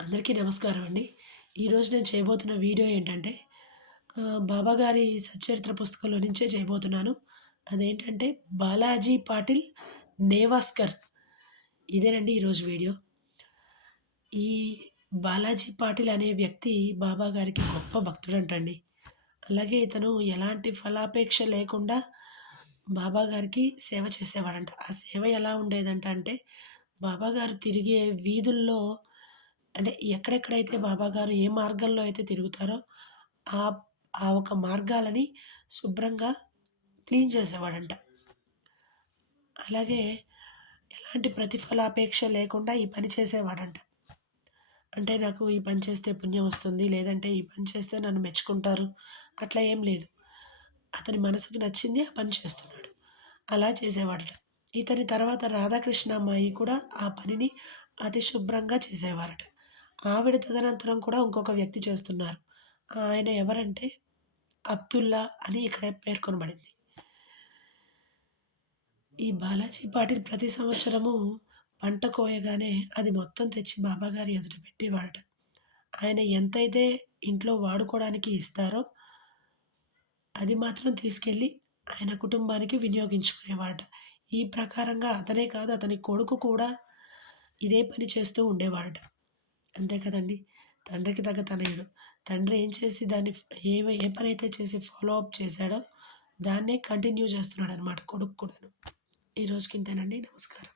అందరికీ నమస్కారం అండి. ఈరోజు నేను చేయబోతున్న వీడియో ఏంటంటే బాబాగారి సచ్చరిత్ర పుస్తకంలో నుంచే చేయబోతున్నాను. అదేంటంటే 'బాలాజీ పాటిల్ నేవాస్కర్' ఇదేనండి ఈరోజు వీడియో. ఈ బాలాజీ పాటిల్ అనే వ్యక్తి బాబాగారికి గొప్ప భక్తుడంటండి. అలాగే ఇతను ఎలాంటి ఫలాపేక్ష లేకుండా బాబాగారికి సేవ చేసేవాడంట. ఆ సేవ ఎలా ఉండేదంట అంటే బాబాగారు తిరిగే వీధుల్లో అంటే ఎక్కడెక్కడైతే బాబాగారు ఏ మార్గంలో అయితే తిరుగుతారో ఆహ్, ఆ ఒక మార్గాలని శుభ్రంగా క్లీన్ చేసేవాడంట. అలాగే ఎలాంటి ప్రతిఫలాపేక్ష లేకుండా ఈ పని చేసేవాడంట. అంటే నాకు ఈ పని చేస్తే పుణ్యం వస్తుంది. లేదంటే ఈ పని చేస్తే నన్ను మెచ్చుకుంటారు. అట్లా ఏం లేదు. అతని మనసుకు నచ్చింది ఆ పని చేస్తున్నాడు. అలా చేసేవాడట. ఇతని తర్వాత రాధాకృష్ణ అమ్మాయి కూడా ఆ పనిని అతి శుభ్రంగా చేసేవారట. ఆవిడ తదనంతరం కూడా ఇంకొక వ్యక్తి చేస్తున్నారు. ఆయన ఎవరంటే అబ్దుల్లా అని ఇక్కడ పేర్కొనబడింది. ఈ బాలాజీ పాటిల్ ప్రతి సంవత్సరము పంట కోయగానే అది మొత్తం తెచ్చి బాబాగారి ఎదుట పెట్టేవాడట. ఆయన ఎంతైతే ఇంట్లో వాడుకోవడానికి ఇస్తారో అది మాత్రం తీసుకెళ్ళి ఆయన కుటుంబానికి వినియోగించుకునేవాడట. ఈ ప్రకారంగా అతనే కాదు అతని కొడుకు కూడా ఇదే పని చేస్తూ ఉండేవాడట. అంతే కదండీ! తండ్రికి తగ్గ తనయుడు. తండ్రి ఏం చేసి దాన్ని ఏ పనైతే చేసి ఫాలో అప్ చేశాడో దాన్నే కంటిన్యూ చేస్తున్నాడనమాట కొడుకు కూడాను. ఈ రోజుకి ఇంతేనండి. నమస్కారం.